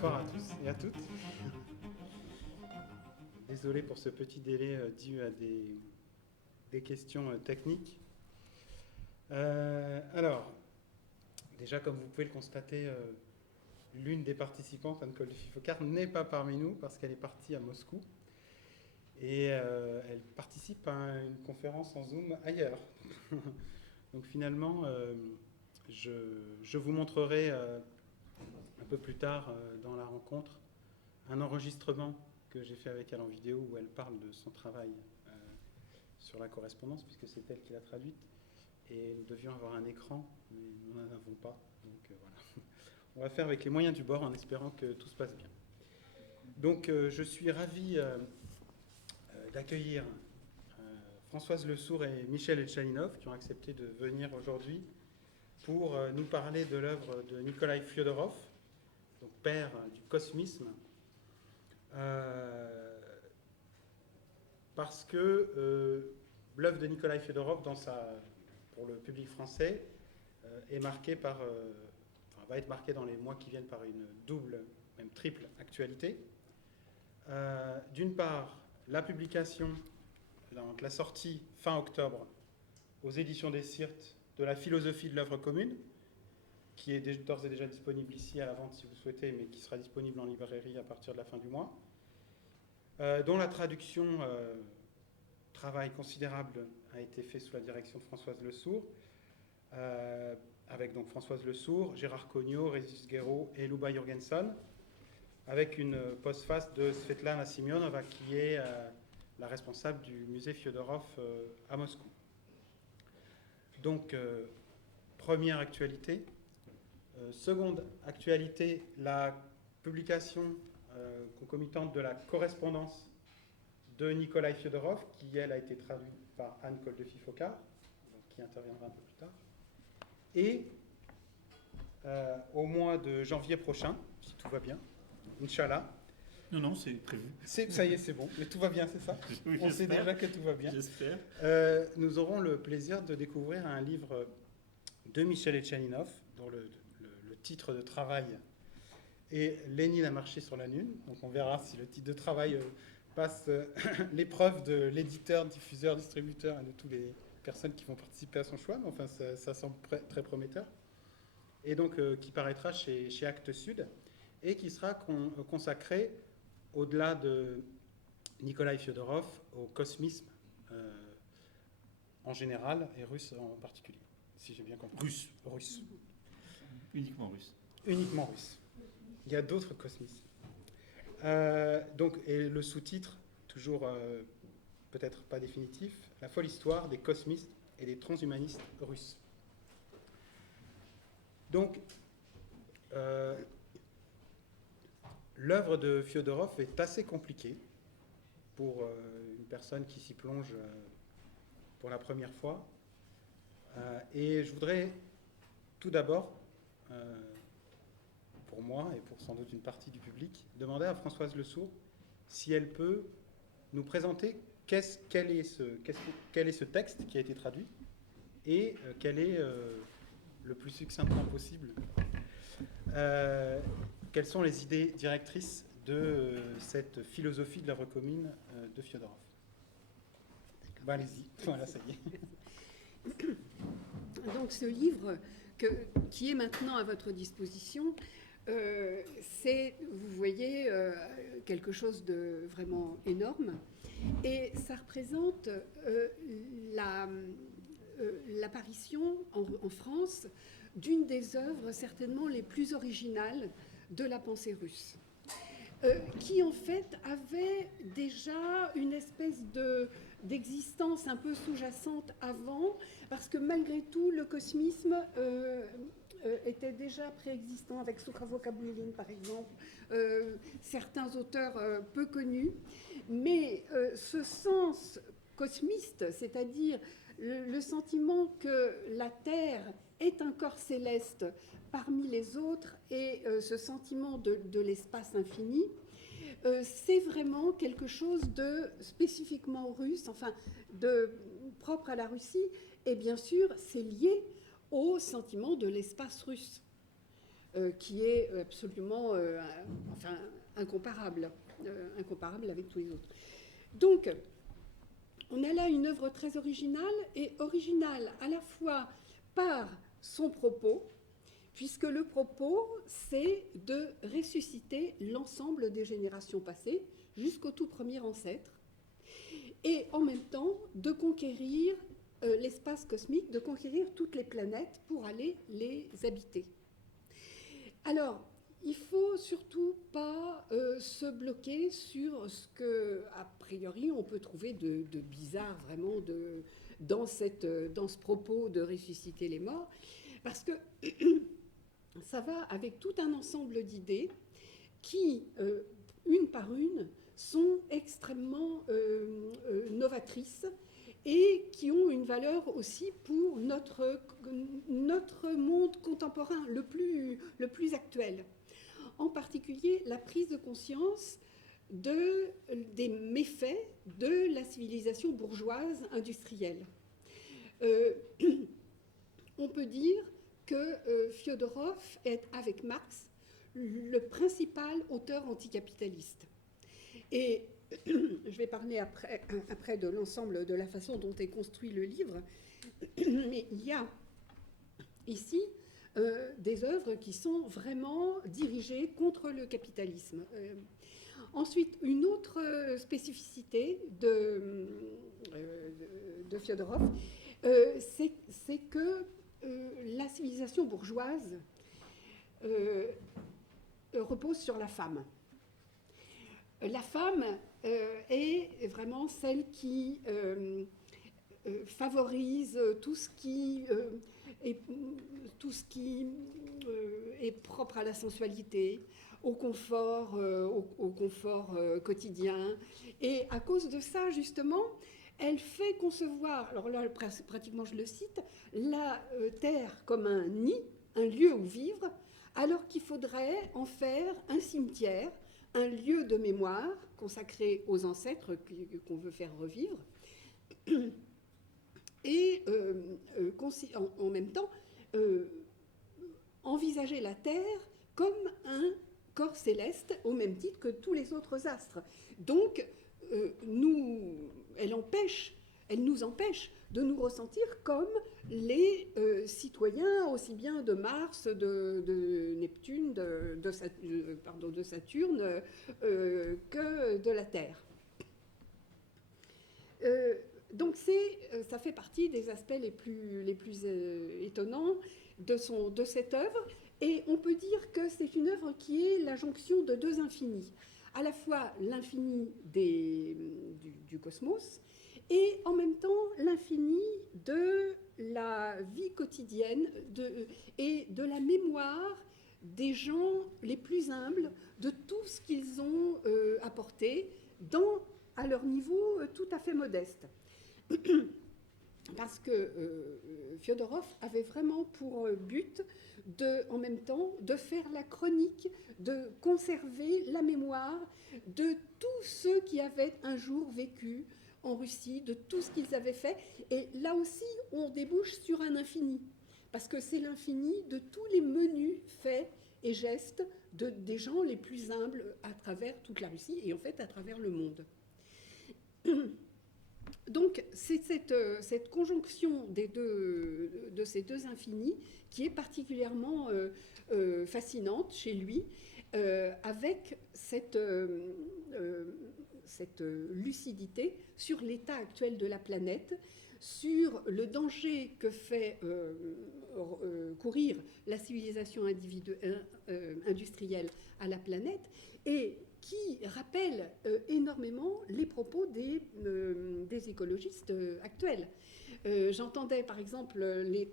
Bonsoir à tous et à toutes. Désolé pour ce petit délai dû à des questions techniques. Alors, déjà comme vous pouvez le constater, l'une des participantes, Anne Koldefi-Focard, n'est pas parmi nous parce qu'elle est partie à Moscou. Et elle participe à une conférence en Zoom ailleurs. Donc finalement, je vous montrerai un peu plus tard dans la rencontre un enregistrement que j'ai fait avec elle en vidéo où elle parle de son travail sur la correspondance, puisque c'est elle qui l'a traduite. Et nous devions avoir un écran, mais nous n'en avons pas. Donc voilà. On va faire avec les moyens du bord en espérant que tout se passe bien. Donc je suis ravi d'accueillir Françoise Lesourd et Michel Elchaninov qui ont accepté de venir aujourd'hui pour nous parler de l'œuvre de Nikolaï Fyodorov, donc père du cosmisme, parce que l'œuvre de Nikolaï Fyodorov, pour le public français, est marquée va être marquée dans les mois qui viennent par une double, même triple actualité. D'une part, la publication, donc la sortie fin octobre aux éditions des Syrtes de la philosophie de l'œuvre commune, qui est d'ores et déjà disponible ici à la vente si vous souhaitez, mais qui sera disponible en librairie à partir de la fin du mois, dont la traduction, travail considérable, a été fait sous la direction de Françoise Lesourd, avec donc Françoise Lesourd, Gérard Cognot, Régis Guéraud et Luba Jurgenson, avec une postface de Svetlana Semyonova, qui est la responsable du musée Fyodorov à Moscou. Donc, première actualité. Seconde actualité, la publication concomitante de la correspondance de Nikolaï Fyodorov, qui, elle, a été traduite par Anne Koldefi-Focard, qui interviendra un peu plus tard. Et au mois de janvier prochain, si tout va bien, Inch'Allah. Non, c'est prévu. Ça y est, c'est bon. Mais tout va bien, c'est ça? Oui, on sait déjà que tout va bien. J'espère. Nous aurons le plaisir de découvrir un livre de Michel Elchaninov, dont le titre de travail est Lénine a marché sur la Lune. Donc on verra si le titre de travail passe l'épreuve de l'éditeur, diffuseur, distributeur et de toutes les personnes qui vont participer à son choix. Mais enfin, ça semble très prometteur. Et donc qui paraîtra chez Actes Sud et qui sera consacré, au-delà de Nikolaï Fyodorov, au cosmisme en général et russe en particulier, si j'ai bien compris. Russe. Uniquement russe. Uniquement russe. Il y a d'autres cosmismes. Et le sous-titre, toujours peut-être pas définitif, La folle histoire des cosmistes et des transhumanistes russes. Donc, l'œuvre de Fyodorov est assez compliquée pour une personne qui s'y plonge pour la première fois. Et je voudrais tout d'abord, pour moi et pour sans doute une partie du public, demander à Françoise Lesourd si elle peut nous présenter quel est ce texte qui a été traduit et quel est, le plus succinctement possible, quelles sont les idées directrices de cette philosophie de l'œuvre commune de Fyodorov. Ben, allez-y, voilà, ça y est. Donc ce livre qui est maintenant à votre disposition, c'est, vous voyez, quelque chose de vraiment énorme. Et ça représente l'apparition en France d'une des œuvres certainement les plus originales de la pensée russe, qui en fait avait déjà une espèce d'existence un peu sous-jacente avant, parce que malgré tout, le cosmisme était déjà préexistant avec Soukhavok-Abouilline, par exemple, certains auteurs peu connus. Mais ce sens cosmiste, c'est-à-dire le sentiment que la Terre est un corps céleste parmi les autres et ce sentiment de l'espace infini, c'est vraiment quelque chose de spécifiquement russe, enfin de propre à la Russie, et bien sûr c'est lié au sentiment de l'espace russe. qui est absolument enfin, incomparable avec tous les autres. Donc, on a là une œuvre très originale, et originale à la fois par son propos, puisque le propos, c'est de ressusciter l'ensemble des générations passées jusqu'au tout premier ancêtre, et en même temps de conquérir l'espace cosmique, de conquérir toutes les planètes pour aller les habiter. Alors, il ne faut surtout pas se bloquer sur ce que, a priori, on peut trouver de bizarre vraiment dans ce propos de ressusciter les morts, parce que ça va avec tout un ensemble d'idées qui, une par une, sont extrêmement novatrices et qui ont une valeur aussi pour notre monde contemporain, le plus actuel. En particulier, la prise de conscience des méfaits de la civilisation bourgeoise industrielle. On peut dire que Fyodorov est, avec Marx, le principal auteur anticapitaliste. Et je vais parler après de l'ensemble de la façon dont est construit le livre, mais il y a ici des œuvres qui sont vraiment dirigées contre le capitalisme. Ensuite, une autre spécificité de Fyodorov, c'est que la civilisation bourgeoise repose sur la femme. La femme est vraiment celle qui favorise tout ce qui est propre à la sensualité, au confort quotidien. Et à cause de ça, justement, elle fait concevoir, alors là, pratiquement je le cite, la terre comme un nid, un lieu où vivre, alors qu'il faudrait en faire un cimetière, un lieu de mémoire consacré aux ancêtres qu'on veut faire revivre, et en même temps envisager la Terre comme un corps céleste au même titre que tous les autres astres. Donc, elle nous empêche de nous ressentir comme les citoyens aussi bien de Mars, de Neptune, de Saturne que de la Terre. Donc ça fait partie des aspects les plus étonnants de cette œuvre, et on peut dire que c'est une œuvre qui est la jonction de deux infinis, à la fois l'infini du cosmos et en même temps l'infini de la vie quotidienne et de la mémoire des gens les plus humbles, de tout ce qu'ils ont apporté à leur niveau tout à fait modeste. Parce que Fyodorov avait vraiment pour but en même temps de faire la chronique, de conserver la mémoire de tous ceux qui avaient un jour vécu en Russie, de tout ce qu'ils avaient fait. Et là aussi, on débouche sur un infini, parce que c'est l'infini de tous les menus faits et gestes des gens les plus humbles à travers toute la Russie et en fait à travers le monde. Donc, c'est cette conjonction de ces deux infinis qui est particulièrement fascinante chez lui, avec cette lucidité sur l'état actuel de la planète, sur le danger que fait courir la civilisation industrielle à la planète, et qui rappelle énormément les propos des écologistes actuels. J'entendais par exemple les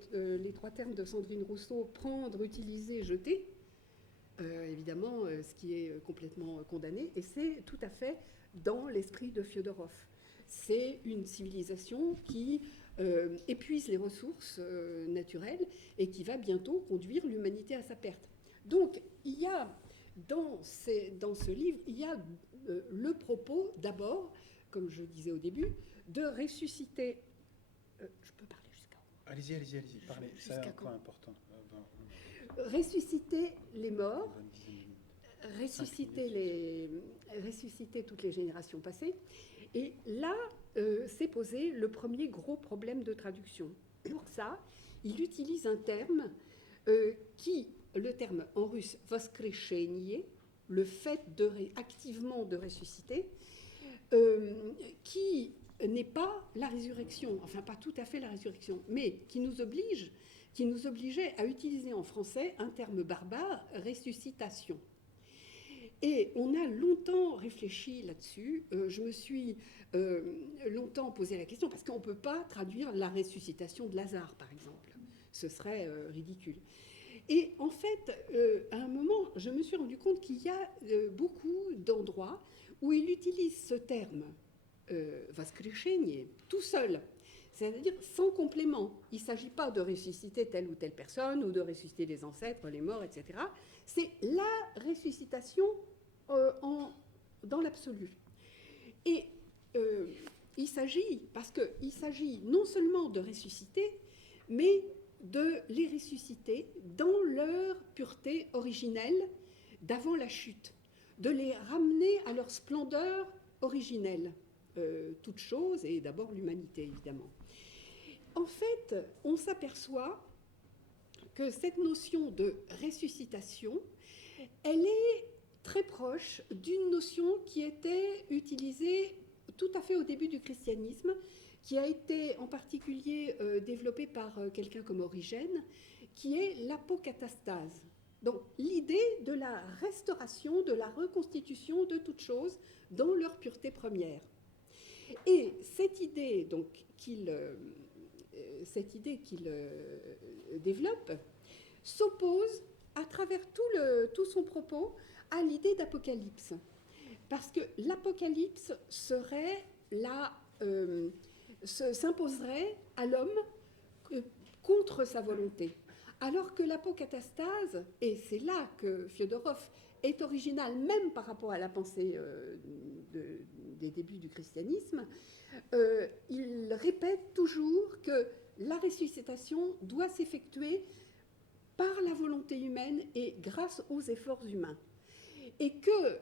trois termes de Sandrine Rousseau, prendre, utiliser, jeter, évidemment, ce qui est complètement condamné, et c'est tout à fait dans l'esprit de Fyodorov. C'est une civilisation qui épuise les ressources naturelles et qui va bientôt conduire l'humanité à sa perte. Donc, il y a dans ce livre, il y a le propos, d'abord, comme je disais au début, de ressusciter... je peux parler jusqu'à Allez-y, parlez. C'est Jusqu'à un quand point important. Ressusciter les morts, Dans une dizaine de minutes. ressusciter toutes les générations passées. Et là, s'est posé le premier gros problème de traduction. Pour ça, il utilise un terme le terme en russe « voskрешение », le fait activement de ressusciter, qui n'est pas la résurrection, enfin pas tout à fait la résurrection, mais qui nous obligeait à utiliser en français un terme barbare, ressuscitation. Et on a longtemps réfléchi là-dessus. Je me suis longtemps posé la question, parce qu'on ne peut pas traduire la ressuscitation de Lazare, par exemple. Ce serait ridicule. Et en fait, à un moment, je me suis rendu compte qu'il y a beaucoup d'endroits où il utilise ce terme voskрешение tout seul, c'est-à-dire sans complément. Il ne s'agit pas de ressusciter telle ou telle personne ou de ressusciter les ancêtres, les morts, etc. C'est la ressuscitation dans l'absolu. Et il s'agit non seulement de ressusciter, mais de les ressusciter dans leur pureté originelle d'avant la chute, de les ramener à leur splendeur originelle, toute chose, et d'abord l'humanité, évidemment. En fait, on s'aperçoit que cette notion de ressuscitation, elle est très proche d'une notion qui était utilisée tout à fait au début du christianisme, qui a été en particulier développée par quelqu'un comme Origène, qui est l'apokatastase. Donc l'idée de la restauration, de la reconstitution de toutes choses dans leur pureté première. Et cette idée donc, qu'il développe s'oppose à travers tout son propos à l'idée d'apocalypse. Parce que l'apocalypse s'imposerait à l'homme contre sa volonté. Alors que l'apokatastase, et c'est là que Fiodorov est original même par rapport à la pensée des débuts du christianisme, il répète toujours que la ressuscitation doit s'effectuer par la volonté humaine et grâce aux efforts humains. Et que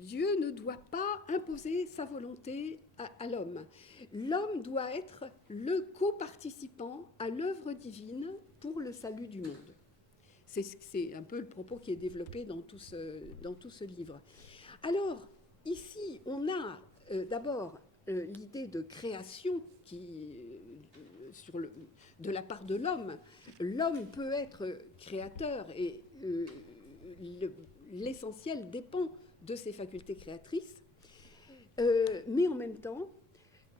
Dieu ne doit pas imposer sa volonté à l'homme. L'homme doit être le coparticipant à l'œuvre divine pour le salut du monde. C'est un peu le propos qui est développé dans tout ce livre. Alors, ici, on a d'abord l'idée de création de la part de l'homme. L'homme peut être créateur et l'essentiel dépend de ses facultés créatrices, mais en même temps,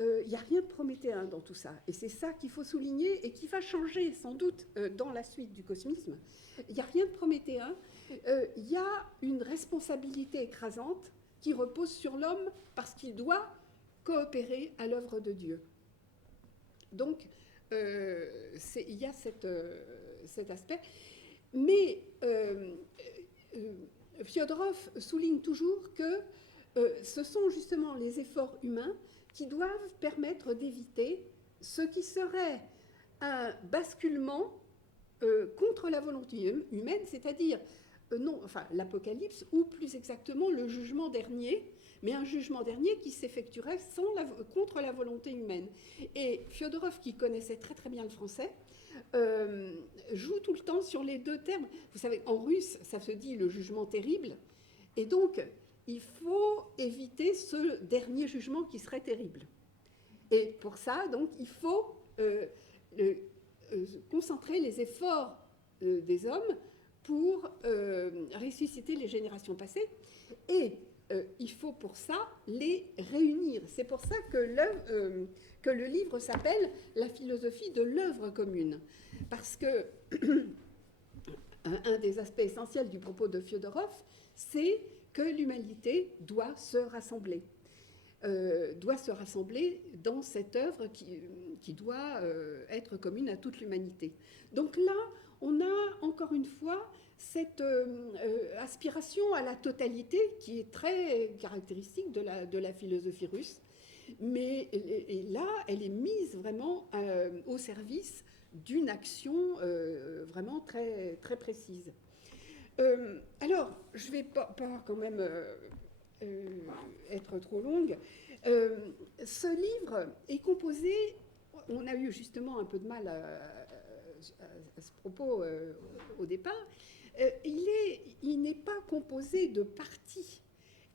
il n'y a rien de prométhéen dans tout ça. Et c'est ça qu'il faut souligner et qui va changer sans doute dans la suite du cosmisme. Il n'y a rien de prométhéen, il y a une responsabilité écrasante qui repose sur l'homme parce qu'il doit coopérer à l'œuvre de Dieu. Donc, il y a cet aspect. Mais Fiodorov souligne toujours que ce sont justement les efforts humains qui doivent permettre d'éviter ce qui serait un basculement contre la volonté humaine, c'est-à-dire l'Apocalypse, ou plus exactement le jugement dernier, mais un jugement dernier qui s'effectuerait contre la volonté humaine. Et Fiodorov, qui connaissait très très bien le français, joue tout le temps sur les deux termes. Vous savez, en russe, ça se dit le jugement terrible, et donc il faut éviter ce dernier jugement qui serait terrible. Et pour ça, donc, il faut concentrer les efforts des hommes pour ressusciter les générations passées, et il faut pour ça les réunir. C'est pour ça que le livre s'appelle « La philosophie de l'œuvre commune », parce que un des aspects essentiels du propos de Fiodorov, c'est que l'humanité doit se rassembler dans cette œuvre qui doit être commune à toute l'humanité. Donc là, on a encore une fois cette aspiration à la totalité qui est très caractéristique de la philosophie russe, Mais et là, elle est mise vraiment au service d'une action vraiment très, très précise. Alors, je ne vais pas quand même être trop longue. Ce livre est composé, on a eu justement un peu de mal à ce propos au départ, il n'est pas composé de parties,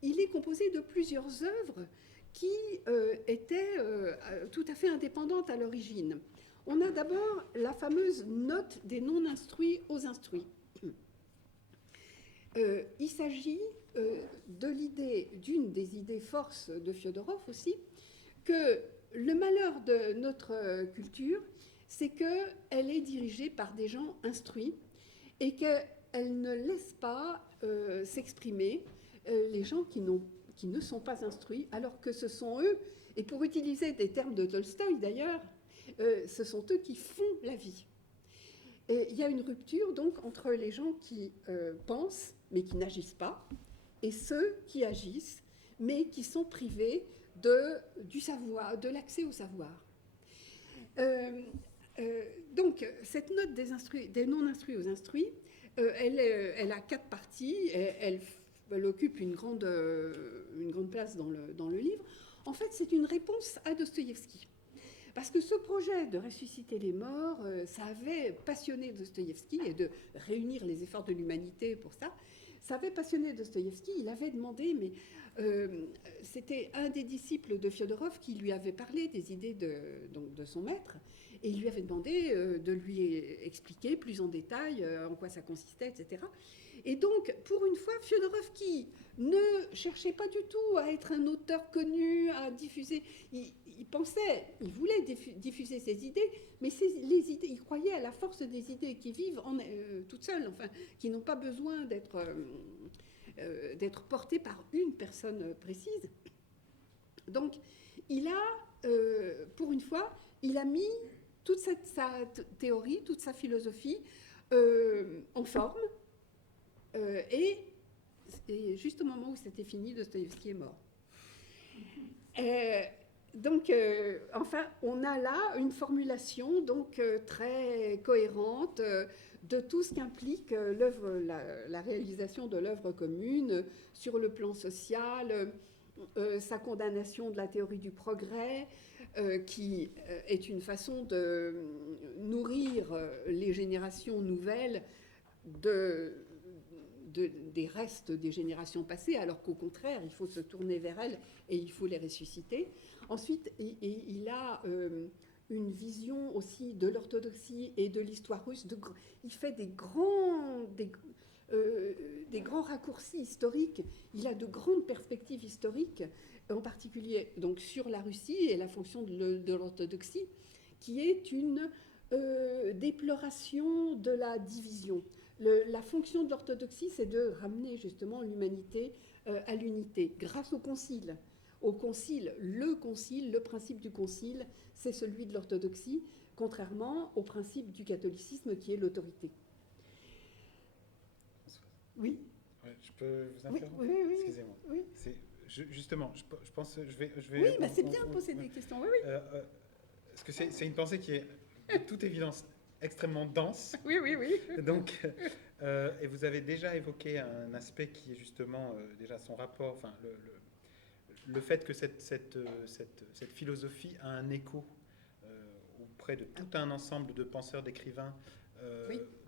il est composé de plusieurs œuvres qui étaient tout à fait indépendantes à l'origine. On a d'abord la fameuse note des non-instruits aux instruits. Il s'agit de l'idée, d'une des idées forces de Fiodorov aussi, que le malheur de notre culture, c'est qu'elle est dirigée par des gens instruits et qu'elle ne laisse pas s'exprimer les gens qui ne sont pas instruits, alors que ce sont eux, et pour utiliser des termes de Tolstoï d'ailleurs, ce sont eux qui font la vie. Et il y a une rupture donc entre les gens qui pensent mais qui n'agissent pas, et ceux qui agissent mais qui sont privés du savoir, de l'accès au savoir. Donc cette note des non-instruits aux instruits, elle a 4 parties, elle occupe une grande place dans le livre. En fait, c'est une réponse à Dostoïevski. Parce que ce projet de ressusciter les morts, ça avait passionné Dostoïevski, et de réunir les efforts de l'humanité pour ça, ça avait passionné Dostoïevski. Il avait demandé, mais c'était un des disciples de Fiodorov qui lui avait parlé des idées de son maître, et il lui avait demandé de lui expliquer plus en détail en quoi ça consistait, etc. Et donc, pour une fois, Fiodorov, qui ne cherchait pas du tout à être un auteur connu, à diffuser, il voulait diffuser ses idées, mais les idées, il croyait à la force des idées qui vivent toutes seules, enfin, qui n'ont pas besoin d'être portées par une personne précise. Donc, il a, pour une fois, il a mis toute sa théorie, toute sa philosophie en forme, et juste au moment où c'était fini, Dostoïevski est mort. Donc, enfin, on a là une formulation donc très cohérente de tout ce qu'implique la réalisation de l'œuvre commune sur le plan social, sa condamnation de la théorie du progrès, qui est une façon de nourrir les générations nouvelles des restes des générations passées, alors qu'au contraire, il faut se tourner vers elles et il faut les ressusciter. Ensuite, il a une vision aussi de l'orthodoxie et de l'histoire russe. Il fait des grands raccourcis historiques. Il a de grandes perspectives historiques, en particulier donc, sur la Russie et la fonction de l'orthodoxie, qui est une déploration de la division. La fonction de l'orthodoxie, c'est de ramener justement l'humanité à l'unité, grâce au concile. Au concile, le principe du concile, c'est celui de l'orthodoxie, contrairement au principe du catholicisme qui est l'autorité. Oui. Ouais, je peux vous interrompre? Oui. Excusez-moi. Oui. Justement, je pense, je vais. Oui, mais c'est bien de poser des questions. Oui. Parce que c'est une pensée qui est de toute évidence extrêmement dense. Oui. Donc, et vous avez déjà évoqué un aspect qui est justement déjà son rapport, enfin le fait que cette philosophie a un écho auprès de tout un ensemble de penseurs, d'écrivains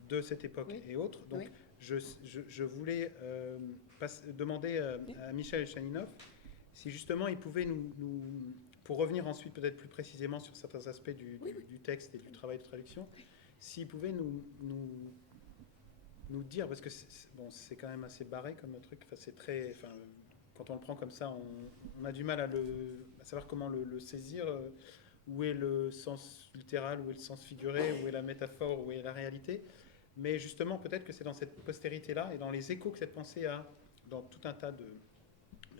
de cette époque et autres. Donc, je voulais demander à Michel Chaninov si justement il pouvait pour revenir ensuite peut-être plus précisément sur certains aspects du texte et du travail de traduction, s'il pouvait nous dire, parce que c'est quand même assez barré comme truc, c'est très, quand on le prend comme ça, on a du mal à savoir comment le saisir, où est le sens littéral, où est le sens figuré, où est la métaphore, où est la réalité. Mais justement, peut-être que c'est dans cette postérité-là et dans les échos que cette pensée a dans tout un tas de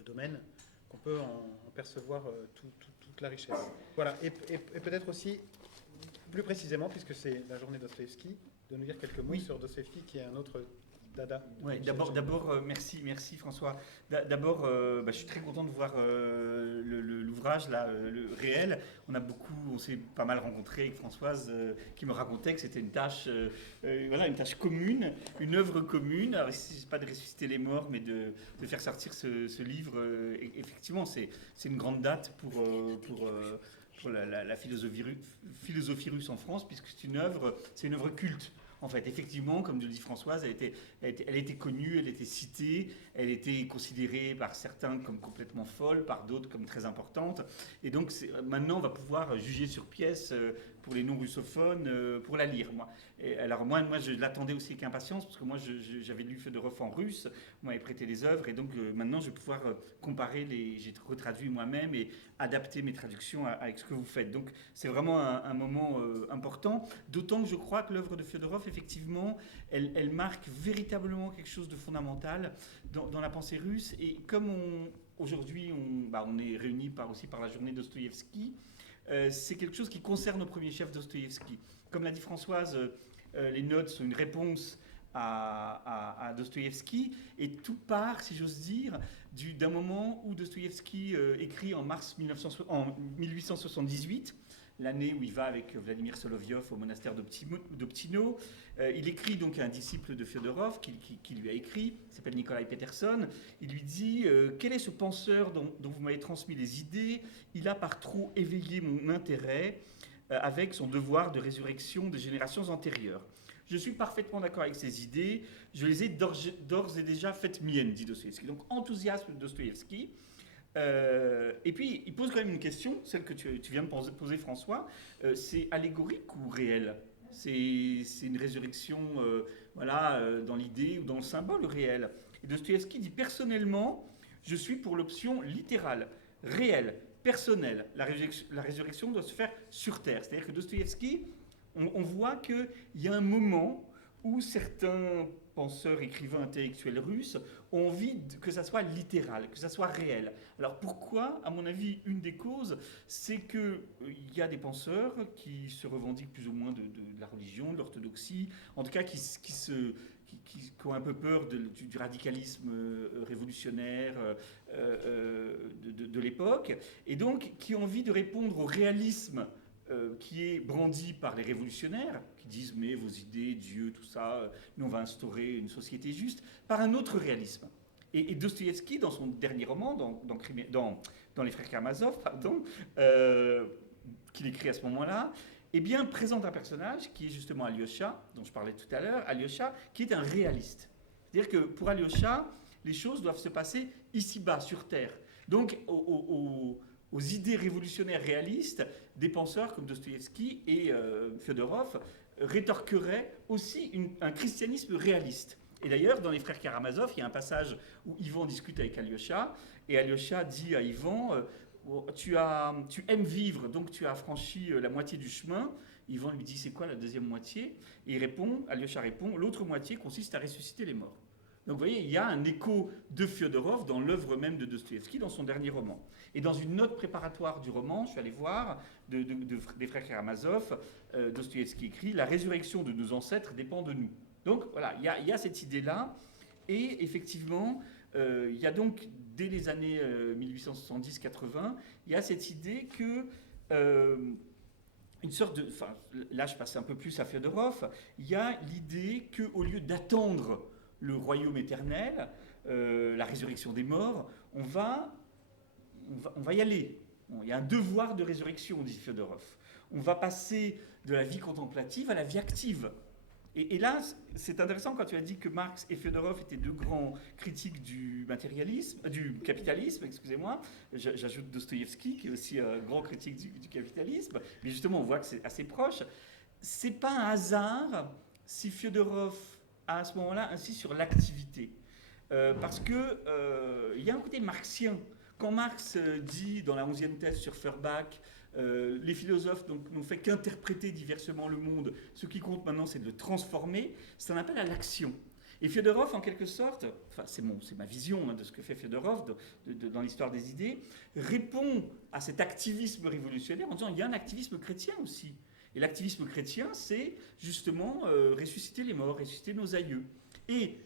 domaines qu'on peut en percevoir toute la richesse. Voilà, et peut-être aussi, plus précisément, puisque c'est la journée Dostoïevski, de nous dire quelques mots sur Dostoïevski, qui est un autre Dada. Ouais, merci François. D'abord, je suis très content de voir l'ouvrage là, le réel. On s'est pas mal rencontrés avec Françoise, qui me racontait que c'était une tâche, une tâche commune, une œuvre commune. Alors, c'est pas de ressusciter les morts, mais de faire sortir ce livre. Effectivement, c'est une grande date pour la philosophie russe en France, puisque c'est une œuvre culte. En fait, effectivement, comme le dit Françoise, elle était connue, elle était citée, elle était considérée par certains comme complètement folle, par d'autres comme très importante. Et donc, maintenant, on va pouvoir juger sur pièce pour les non-russophones, pour la lire. Alors moi, je l'attendais aussi avec impatience, parce que moi, j'avais lu Feodorov en russe, on m'avait prêté les œuvres, et donc maintenant, je vais pouvoir comparer j'ai retraduit moi-même et adapter mes traductions avec ce que vous faites. Donc, c'est vraiment un moment important, d'autant que je crois que l'œuvre de Feodorov, effectivement, elle marque véritablement quelque chose de fondamental dans la pensée russe. Et comme aujourd'hui, on est réunis aussi par la journée Dostoïevski, c'est quelque chose qui concerne le premier chef Dostoïevski. Comme l'a dit Françoise, les notes sont une réponse à Dostoïevski, et tout part, si j'ose dire, d'un moment où Dostoïevski écrit en mars 1878, l'année où il va avec Vladimir Solovyov au monastère d'Optino. Il écrit donc à un disciple de Feodorov qui lui a écrit, il s'appelle Nikolai Peterson. Il lui dit quel est ce penseur dont vous m'avez transmis les idées? Il a par trop éveillé mon intérêt avec son devoir de résurrection des générations antérieures. Je suis parfaitement d'accord avec ces idées, je les ai d'ores et déjà faites miennes, dit Dostoïevski. Donc enthousiasme de Dostoïevski. Et puis, il pose quand même une question, celle que tu viens de poser, François. C'est allégorique ou réel? C'est une résurrection dans l'idée ou dans le symbole réel. Et Dostoïevski dit personnellement, je suis pour l'option littérale, réelle, personnelle. La résurrection doit se faire sur Terre. C'est-à-dire que Dostoïevski, on voit qu'il y a un moment où certains penseurs, écrivains, intellectuels russes ont envie que ça soit littéral, que ça soit réel. Alors pourquoi? À mon avis, une des causes, c'est qu'il y a des penseurs qui se revendiquent plus ou moins de la religion, de l'orthodoxie, en tout cas qui ont un peu peur du radicalisme révolutionnaire de l'époque, et donc qui ont envie de répondre au réalisme qui est brandi par les révolutionnaires, qui disent mais vos idées, Dieu, tout ça, nous on va instaurer une société juste, par un autre réalisme. Et Dostoïevski, dans son dernier roman, dans Les Frères Karamazov, qu'il écrit à ce moment-là, présente un personnage qui est justement Alyosha, dont je parlais tout à l'heure, Alyosha, qui est un réaliste. C'est-à-dire que pour Alyosha, les choses doivent se passer ici-bas, sur Terre. Donc, aux idées révolutionnaires réalistes, des penseurs comme Dostoïevski et Feodorov rétorqueraient aussi un christianisme réaliste. Et d'ailleurs, dans Les Frères Karamazov, il y a un passage où Ivan discute avec Alyosha, et Alyosha dit à Ivan tu aimes vivre, donc tu as franchi la moitié du chemin. Ivan lui dit c'est quoi la deuxième moitié? Et Alyosha répond l'autre moitié consiste à ressusciter les morts. Donc vous voyez, il y a un écho de Feodorov dans l'œuvre même de Dostoïevski, dans son dernier roman. Et dans une note préparatoire du roman, je suis allé voir, des Frères Karamazov, Dostoïevski écrit « La résurrection de nos ancêtres dépend de nous ». Donc voilà, il y a cette idée-là. Et effectivement, il y a donc, dès les années 1870-80, il y a cette idée que... une sorte de... Enfin, là, je passe un peu plus à Feodorov. Il y a l'idée qu'au lieu d'attendre le royaume éternel, la résurrection des morts, on va y aller. Il y a un devoir de résurrection, dit Feodorov. On va passer de la vie contemplative à la vie active. Et là, c'est intéressant quand tu as dit que Marx et Feodorov étaient deux grands critiques du capitalisme, excusez-moi. J'ajoute Dostoïevski, qui est aussi un grand critique du capitalisme. Mais justement, on voit que c'est assez proche. C'est pas un hasard si Feodorov à ce moment-là insiste sur l'activité. Parce que il y a un côté marxien. Quand Marx dit dans la 11e thèse sur Feuerbach, les philosophes n'ont fait qu'interpréter diversement le monde, ce qui compte maintenant c'est de le transformer, c'est un appel à l'action. Et Feodorov, en quelque sorte, enfin c'est ma vision de ce que fait Feodorov dans l'histoire des idées, répond à cet activisme révolutionnaire en disant il y a un activisme chrétien aussi. Et l'activisme chrétien, c'est justement ressusciter les morts, ressusciter nos aïeux. Et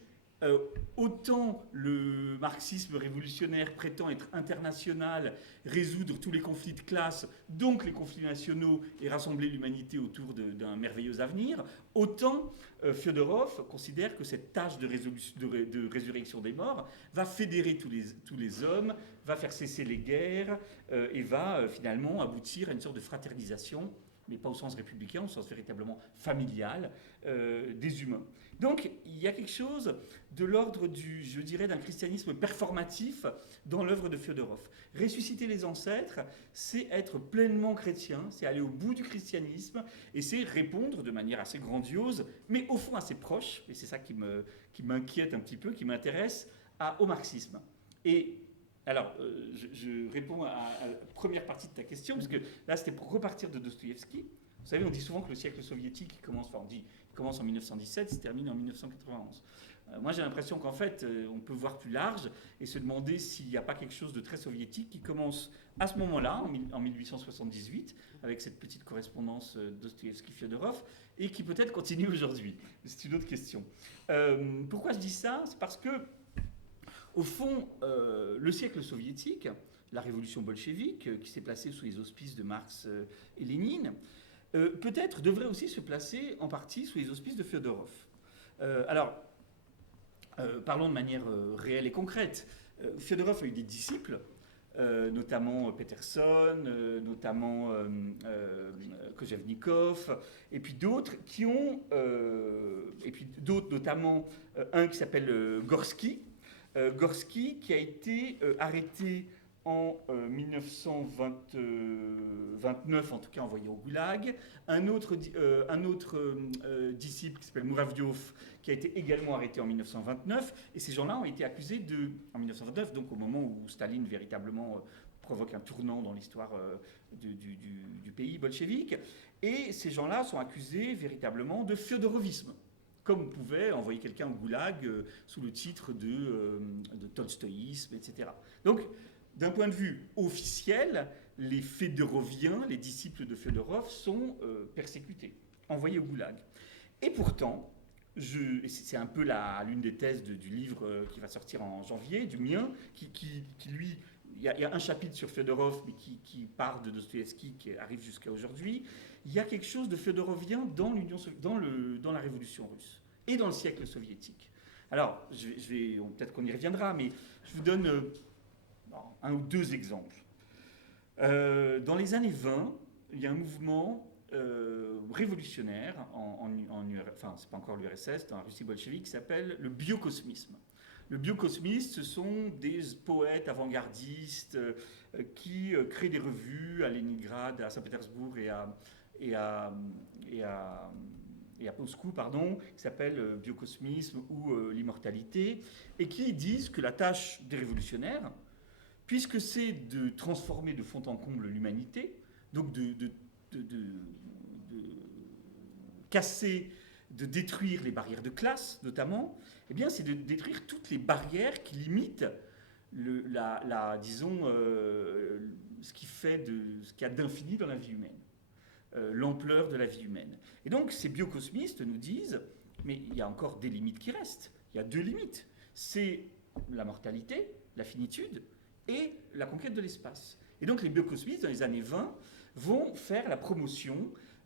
autant le marxisme révolutionnaire prétend être international, résoudre tous les conflits de classe, donc les conflits nationaux, et rassembler l'humanité autour d'un merveilleux avenir, autant Fyodorov considère que cette tâche de résurrection des morts va fédérer tous les hommes, va faire cesser les guerres, et va finalement aboutir à une sorte de fraternisation, mais pas au sens républicain, au sens véritablement familial, des humains. Donc, il y a quelque chose de l'ordre je dirais, d'un christianisme performatif dans l'œuvre de Fyodorov. Ressusciter les ancêtres, c'est être pleinement chrétien, c'est aller au bout du christianisme, et c'est répondre de manière assez grandiose, mais au fond assez proche, et c'est ça qui m'inquiète un petit peu, qui m'intéresse, au marxisme. Et alors, je réponds à la première partie de ta question, parce que là, c'était pour repartir de Dostoïevski. Vous savez, on dit souvent que le siècle soviétique commence en 1917, se termine en 1991. Moi, j'ai l'impression qu'en fait, on peut voir plus large et se demander s'il n'y a pas quelque chose de très soviétique qui commence à ce moment-là, en 1878, avec cette petite correspondance Dostoïevski-Fyodorov, et qui peut-être continue aujourd'hui. C'est une autre question. Pourquoi je dis ça ? C'est parce que, au fond, le siècle soviétique, la révolution bolchevique, qui s'est placée sous les auspices de Marx et Lénine, peut-être devrait aussi se placer en partie sous les auspices de Fyodorov. Parlons de manière réelle et concrète. Fyodorov a eu des disciples, notamment Peterson, notamment Kozhevnikov, et puis d'autres qui ont, notamment un qui s'appelle Gorsky, qui a été arrêté en 1929, en tout cas envoyé au Goulag. Un autre disciple qui s'appelle Muravjov, qui a été également arrêté en 1929. Et ces gens-là ont été accusés en 1929, donc au moment où Staline véritablement provoque un tournant dans l'histoire du pays bolchevique. Et ces gens-là sont accusés véritablement de fyodorovisme, comme on pouvait envoyer quelqu'un au goulag sous le titre de tolstoïsme, etc. Donc, d'un point de vue officiel, les fédoroviens, les disciples de Fyodorov, sont persécutés, envoyés au goulag. Et pourtant, et c'est un peu l'une des thèses du livre qui va sortir en janvier, du mien, qui lui... Il y a un chapitre sur Fyodorov, mais qui part de Dostoïevski, qui arrive jusqu'à aujourd'hui. Il y a quelque chose de fyodorovien dans la révolution russe et dans le siècle soviétique. Alors, peut-être qu'on y reviendra, mais je vous donne un ou deux exemples. Dans les années 20, il y a un mouvement révolutionnaire c'est pas encore l'URSS, dans la Russie bolchevique, qui s'appelle le biocosmisme. Le biocosmisme, ce sont des poètes avant-gardistes qui créent des revues à Leningrad, à Saint-Pétersbourg et à Moscou, qui s'appellent Biocosmisme ou L'immortalité, et qui disent que la tâche des révolutionnaires, puisque c'est de transformer de fond en comble l'humanité, donc de casser, de détruire les barrières de classe, notamment, eh bien, c'est de détruire toutes les barrières qui limitent ce qu'il y a d'infini dans la vie humaine, l'ampleur de la vie humaine. Et donc, ces biocosmistes nous disent, mais il y a encore des limites qui restent. Il y a deux limites. C'est la mortalité, la finitude, et la conquête de l'espace. Et donc, les biocosmistes, dans les années 20, vont faire la promotion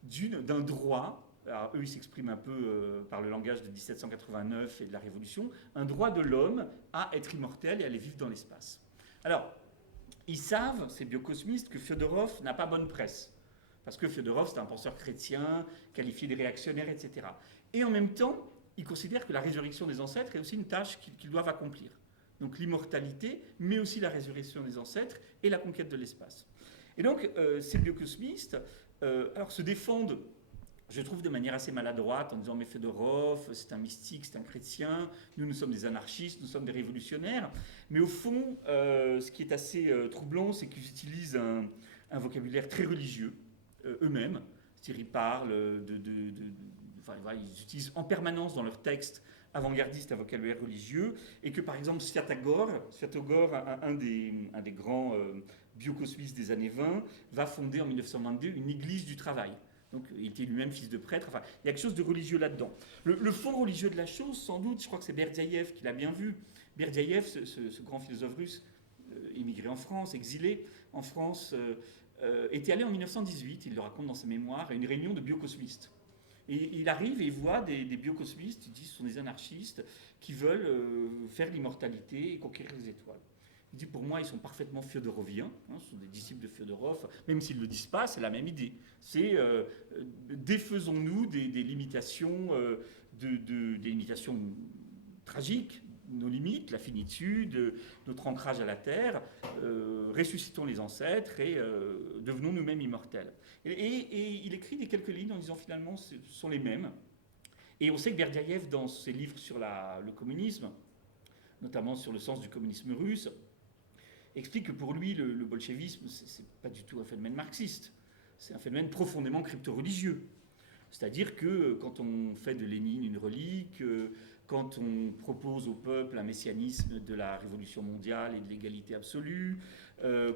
d'un droit. Alors, eux, ils s'expriment un peu par le langage de 1789 et de la Révolution, un droit de l'homme à être immortel et à aller vivre dans l'espace. Alors, ils savent, ces biocosmistes, que Fyodorov n'a pas bonne presse, parce que Fyodorov, c'est un penseur chrétien, qualifié des réactionnaires, etc. Et en même temps, ils considèrent que la résurrection des ancêtres est aussi une tâche qu'ils doivent accomplir. Donc l'immortalité, mais aussi la résurrection des ancêtres et la conquête de l'espace. Et donc, ces biocosmistes se défendent, je trouve, de manière assez maladroite, en disant « mais Fyodorov, c'est un mystique, c'est un chrétien, nous sommes des anarchistes, nous sommes des révolutionnaires ». Mais au fond, ce qui est assez troublant, c'est qu'ils utilisent un vocabulaire très religieux, eux-mêmes. C'est-à-dire, ils parlent ils utilisent en permanence dans leurs textes avant-gardistes un vocabulaire religieux, et que par exemple Sviatogor, un des grands biocosmistes des années 20, va fonder en 1922 une église du travail. Donc il était lui-même fils de prêtre. Enfin, il y a quelque chose de religieux là-dedans. Le fond religieux de la chose, sans doute, je crois que c'est Berdyaev qui l'a bien vu. Berdyaev, ce grand philosophe russe, émigré en France, exilé en France, était allé en 1918, il le raconte dans ses mémoires, à une réunion de biocosmistes. Et il arrive et il voit des biocosmistes, il dit ce sont des anarchistes qui veulent faire l'immortalité et conquérir les étoiles. Il dit pour moi ils sont parfaitement fyodoroviens, ce sont des disciples de Fyodorov, même s'ils ne le disent pas, c'est la même idée. C'est défaisons-nous des limitations, des limitations tragiques, nos limites, la finitude, notre ancrage à la terre, ressuscitons les ancêtres et devenons nous-mêmes immortels. Et il écrit des quelques lignes en disant finalement ce sont les mêmes. Et on sait que Berdyaev, dans ses livres sur le communisme, notamment sur le sens du communisme russe, explique que pour lui, le bolchevisme, c'est pas du tout un phénomène marxiste. C'est un phénomène profondément crypto-religieux. C'est-à-dire que quand on fait de Lénine une relique, quand on propose au peuple un messianisme de la révolution mondiale et de l'égalité absolue,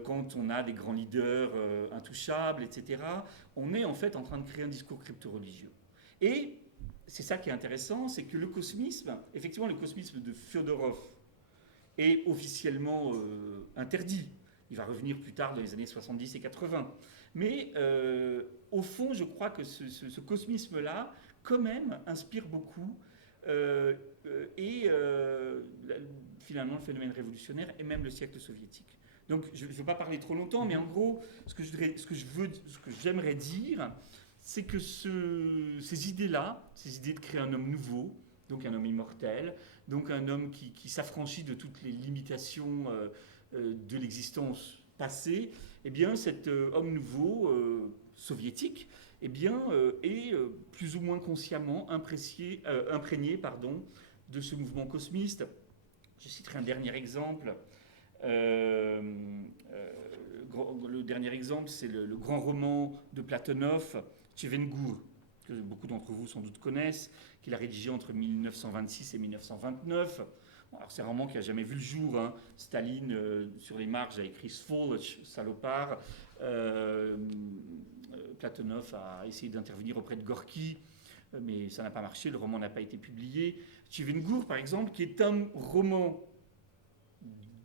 quand on a des grands leaders intouchables, etc., on est en fait en train de créer un discours crypto-religieux. Et c'est ça qui est intéressant, c'est que le cosmisme, effectivement le cosmisme de Fyodorov, est officiellement interdit. Il va revenir plus tard dans les années 70 et 80. Mais au fond, je crois que ce cosmisme-là, quand même, inspire beaucoup. Finalement, le phénomène révolutionnaire et même le siècle soviétique. Donc, je ne veux pas parler trop longtemps, mais en gros, ce que j'aimerais dire, c'est que ces idées-là, ces idées de créer un homme nouveau, donc un homme immortel, donc un homme qui s'affranchit de toutes les limitations de l'existence passée, eh bien cet homme nouveau soviétique eh bien, est plus ou moins consciemment imprégné de ce mouvement cosmiste. Je citerai un dernier exemple. Le dernier exemple, c'est le grand roman de Platonov, Tchevengour, que beaucoup d'entre vous sans doute connaissent, qu'il a rédigé entre 1926 et 1929. Bon, alors c'est un roman qui n'a jamais vu le jour. Hein. Staline, sur les marges, a écrit « Svoloch, salopard ». Platonov a essayé d'intervenir auprès de Gorky, mais ça n'a pas marché, le roman n'a pas été publié. Tchevengour, par exemple, qui est un roman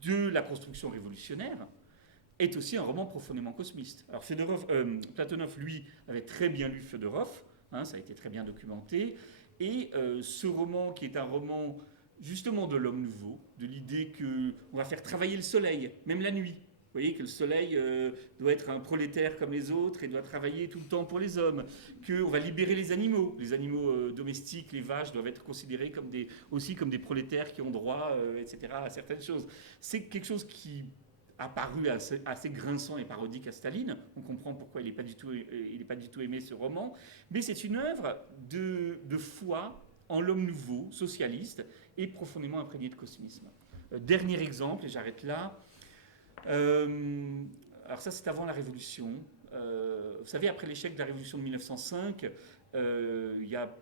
de la construction révolutionnaire, est aussi un roman profondément cosmiste. Alors Platonov, lui, avait très bien lu Fyodorov, ça a été très bien documenté, et ce roman, qui est un roman justement de l'homme nouveau, de l'idée qu'on va faire travailler le soleil, même la nuit. Vous voyez que le soleil doit être un prolétaire comme les autres et doit travailler tout le temps pour les hommes, qu'on va libérer les animaux domestiques, les vaches doivent être considérés aussi comme des prolétaires qui ont droit, etc., à certaines choses. C'est quelque chose qui a paru assez grinçant et parodique à Staline. On comprend pourquoi il n'est pas du tout aimé ce roman. Mais c'est une œuvre de foi en l'homme nouveau, socialiste, et profondément imprégné de cosmisme. Dernier exemple, et j'arrête là. Alors ça, c'est avant la Révolution. Vous savez, après l'échec de la Révolution de 1905, il y a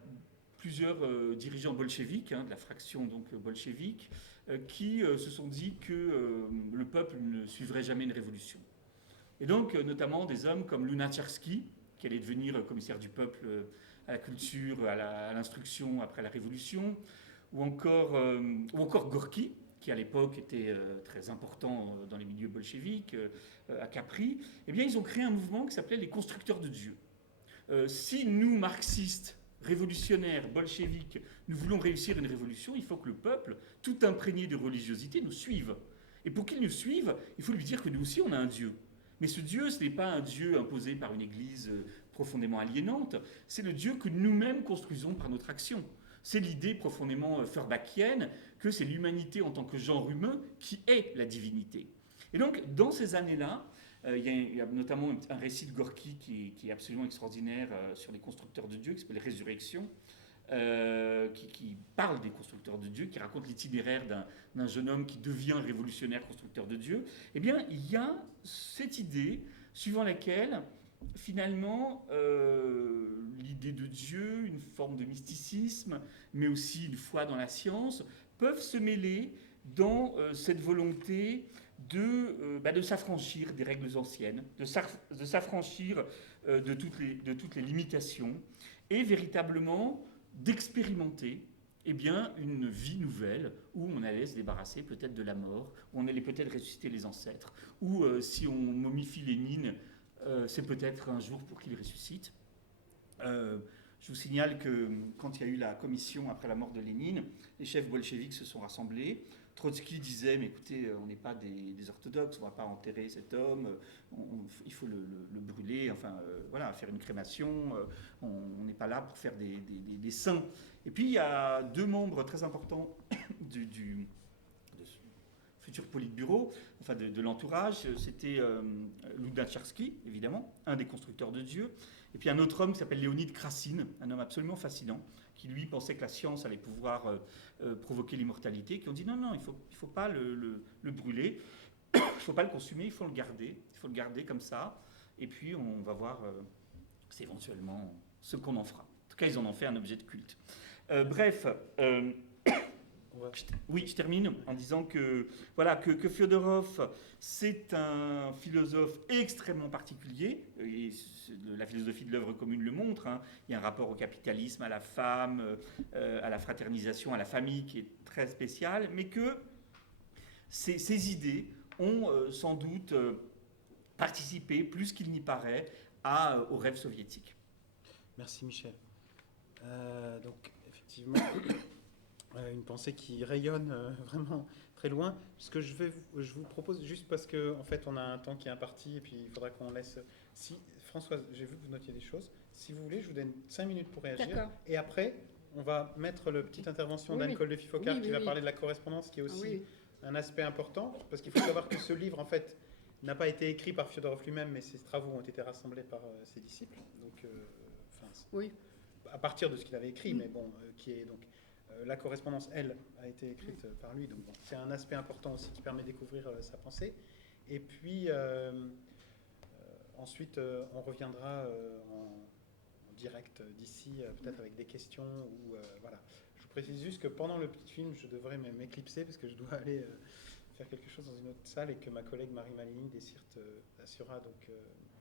plusieurs dirigeants bolcheviques, de la fraction donc bolchevique, qui se sont dit que le peuple ne suivrait jamais une révolution. Et donc, notamment des hommes comme Lunacharsky, qui allait devenir commissaire du peuple à la culture, à l'instruction après la Révolution, ou encore Gorky, qui à l'époque était très important dans les milieux bolcheviques, à Capri. Eh bien, ils ont créé un mouvement qui s'appelait les constructeurs de Dieu. Si nous, marxistes, révolutionnaires, bolcheviques, nous voulons réussir une révolution, il faut que le peuple, tout imprégné de religiosité, nous suive. Et pour qu'il nous suive, il faut lui dire que nous aussi, on a un Dieu. Mais ce Dieu, ce n'est pas un Dieu imposé par une église profondément aliénante, c'est le Dieu que nous-mêmes construisons par notre action. C'est l'idée profondément feurbachienne que c'est l'humanité en tant que genre humain qui est la divinité. Et donc, dans ces années-là, il y a notamment un récit de Gorky qui est absolument extraordinaire sur les constructeurs de Dieu, qui s'appelle Résurrection, qui parle des constructeurs de Dieu, qui raconte l'itinéraire d'un jeune homme qui devient révolutionnaire constructeur de Dieu. Eh bien, il y a cette idée suivant laquelle, finalement, l'idée de Dieu, une forme de mysticisme, mais aussi une foi dans la science, peuvent se mêler dans cette volonté de s'affranchir des règles anciennes, de s'affranchir de toutes les limitations et véritablement d'expérimenter une vie nouvelle où on allait se débarrasser peut-être de la mort, où on allait peut-être ressusciter les ancêtres, ou si on momifie Lénine, c'est peut-être un jour pour qu'il ressuscite. Je vous signale que quand il y a eu la commission après la mort de Lénine, les chefs bolcheviques se sont rassemblés. Trotsky disait, mais écoutez, on n'est pas des orthodoxes, on ne va pas enterrer cet homme, il faut le brûler, faire une crémation, on n'est pas là pour faire des saints. Et puis il y a deux membres très importants de ce futur politburo, de l'entourage, c'était Lunacharsky, évidemment, un des constructeurs de Dieu, et puis un autre homme qui s'appelle Léonid Krasine, un homme absolument fascinant, qui lui pensait que la science allait pouvoir provoquer l'immortalité, qui ont dit non, il faut pas le brûler, il ne faut pas le consumer, il faut le garder comme ça, et puis on va voir c'est éventuellement ce qu'on en fera. En tout cas, ils en ont fait un objet de culte. Oui, je termine en disant que Fyodorov, c'est un philosophe extrêmement particulier, et la philosophie de l'œuvre commune le montre, hein. Il y a un rapport au capitalisme, à la femme, à la fraternisation, à la famille qui est très spécial, mais que ces idées ont sans doute participé, plus qu'il n'y paraît, au rêve soviétique. Merci Michel. Donc effectivement, une pensée qui rayonne vraiment très loin. Ce que je vous propose, juste parce qu'en fait on a un temps qui est imparti et puis il faudra qu'on laisse... Françoise, j'ai vu que vous notiez des choses. Si vous voulez, je vous donne 5 minutes pour réagir. D'accord. Et après, on va mettre la petite intervention d'Anne-Coll de Fifocard qui va parler de la correspondance, qui est aussi un aspect important. Parce qu'il faut savoir que ce livre, en fait, n'a pas été écrit par Fyodorov lui-même, mais ses travaux ont été rassemblés par ses disciples. Donc, à partir de ce qu'il avait écrit, mais bon, qui est donc... la correspondance, elle, a été écrite par lui. Donc, bon, c'est un aspect important aussi qui permet de découvrir sa pensée. Et puis... ensuite, on reviendra en direct d'ici, peut-être avec des questions. Voilà. Je vous précise juste que pendant le petit film, je devrais m'éclipser parce que je dois aller faire quelque chose dans une autre salle et que ma collègue Marie Malini des CIRT assurera, donc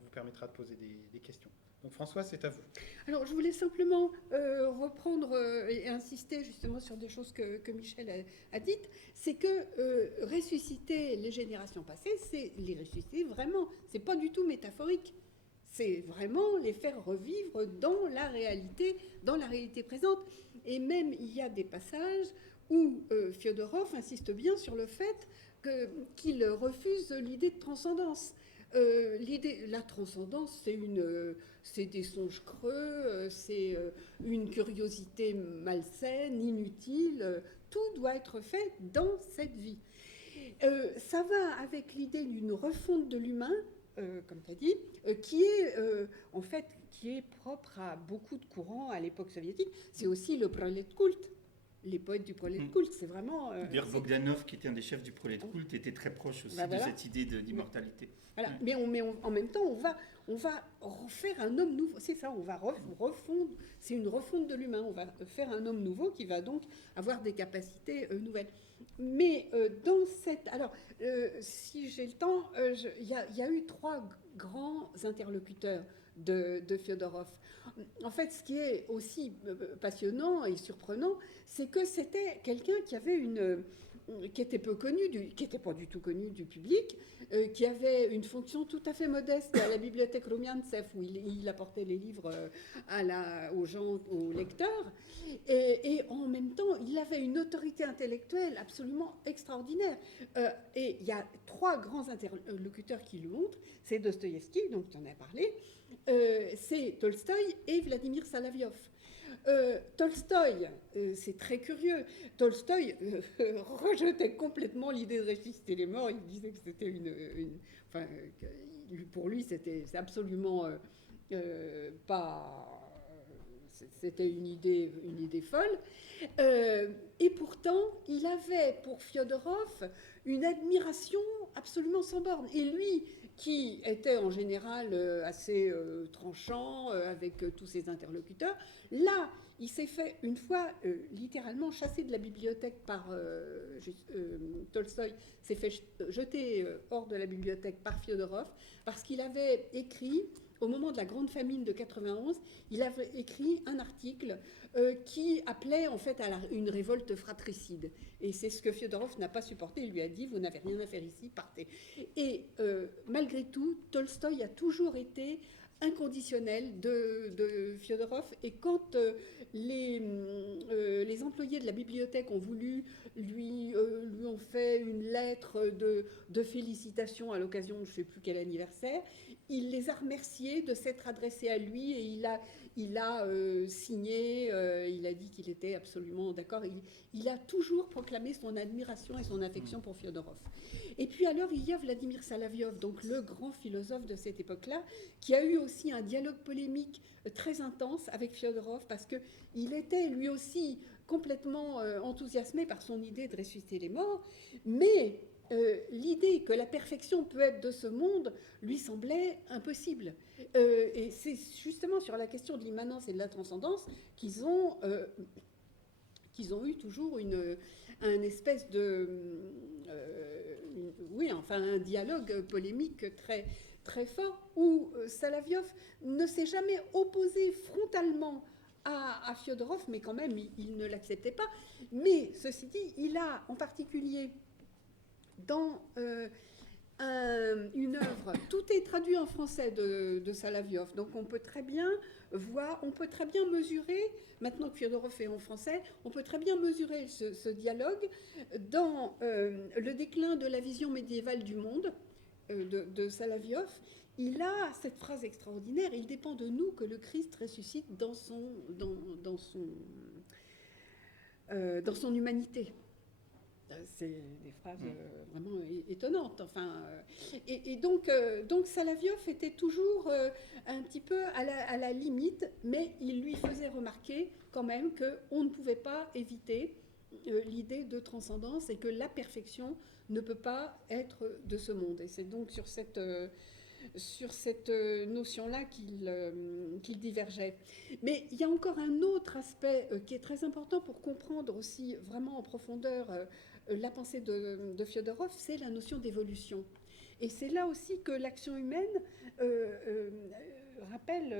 vous permettra de poser des questions. Donc François, c'est à vous. Alors, je voulais simplement reprendre et insister justement sur des choses que Michel a dites. C'est que ressusciter les générations passées, c'est les ressusciter vraiment. C'est pas du tout métaphorique. C'est vraiment les faire revivre dans la réalité présente. Et même, il y a des passages où Fyodorov insiste bien sur le fait qu'il refuse l'idée de transcendance. La transcendance, c'est des songes creux, c'est une curiosité malsaine, inutile. Tout doit être fait dans cette vie. Ça va avec l'idée d'une refonte de l'humain, comme tu as dit, qui est propre à beaucoup de courants à l'époque soviétique. C'est aussi le prolet culte. Les poètes du prolet culte, c'est vraiment... D'ailleurs, Bogdanov, qui était un des chefs du prolet culte, était très proche aussi de cette idée d'immortalité. Voilà. Mais en même temps, on va refaire un homme nouveau. C'est ça, on va refondre. C'est une refonte de l'humain. On va faire un homme nouveau qui va donc avoir des capacités nouvelles. Mais dans cette... Alors, si j'ai le temps, il y a eu 3 grands interlocuteurs de Fyodorov. En fait, ce qui est aussi passionnant et surprenant, c'est que c'était quelqu'un qui était peu connu, qui n'était pas du tout connu du public, qui avait une fonction tout à fait modeste à la bibliothèque Rumiantsev, où il apportait les livres aux gens, aux lecteurs, et en même temps, il avait une autorité intellectuelle absolument extraordinaire. Et il y a 3 grands interlocuteurs qui le montrent. C'est Dostoïevski, donc tu en as parlé, c'est Tolstoï et Vladimir Soloviov. Tolstoï, c'est très curieux. Tolstoï rejetait complètement l'idée de ressusciter les morts. Il disait que c'était pour lui, c'est absolument pas. C'était une idée folle. Et pourtant, il avait pour Fyodorov une admiration absolument sans borne. Et lui, qui était en général assez tranchant avec tous ses interlocuteurs, là, il s'est fait une fois littéralement chassé de la bibliothèque par Tolstoï, s'est fait jeter hors de la bibliothèque par Fyodorov, parce qu'il avait écrit au moment de la grande famine de 91, il avait écrit un article qui appelait en fait à une révolte fratricide. Et c'est ce que Fiodorov n'a pas supporté. Il lui a dit, vous n'avez rien à faire ici, partez. Et malgré tout, Tolstoï a toujours été inconditionnel de Fiodorov. Et quand les employés de la bibliothèque ont voulu lui ont fait une lettre de félicitations à l'occasion de je ne sais plus quel anniversaire, il les a remerciés de s'être adressés à lui et il a signé, il a dit qu'il était absolument d'accord. Il a toujours proclamé son admiration et son affection pour Fiodorov. Et puis alors, il y a Vladimir Solovyov, donc le grand philosophe de cette époque-là, qui a eu aussi un dialogue polémique très intense avec Fiodorov, parce qu'il était lui aussi complètement enthousiasmé par son idée de ressusciter les morts, mais l'idée que la perfection peut être de ce monde lui semblait impossible. Et c'est justement sur la question de l'immanence et de la transcendance qu'ils ont eu toujours un espèce de... oui, enfin un dialogue polémique très, très fort, où Solovyov ne s'est jamais opposé frontalement à Fiodorov, mais quand même, il ne l'acceptait pas. Mais, ceci dit, il a en particulier dans une œuvre, tout est traduit en français de Solovyov, donc on peut très bien voir, on peut très bien mesurer, maintenant que Fiodorov est en français, on peut très bien mesurer ce dialogue dans Le déclin de la vision médiévale du monde de Solovyov. Il a cette phrase extraordinaire, il dépend de nous que le Christ ressuscite dans son humanité. C'est des phrases vraiment étonnantes. Enfin, et donc Solovyov était toujours un petit peu à la limite, mais il lui faisait remarquer quand même qu'on ne pouvait pas éviter l'idée de transcendance et que la perfection ne peut pas être de ce monde. Et c'est donc sur cette notion-là qu'il divergeait. Mais il y a encore un autre aspect qui est très important pour comprendre aussi vraiment en profondeur la pensée de Fiodorov, c'est la notion d'évolution. Et c'est là aussi que l'action humaine rappelle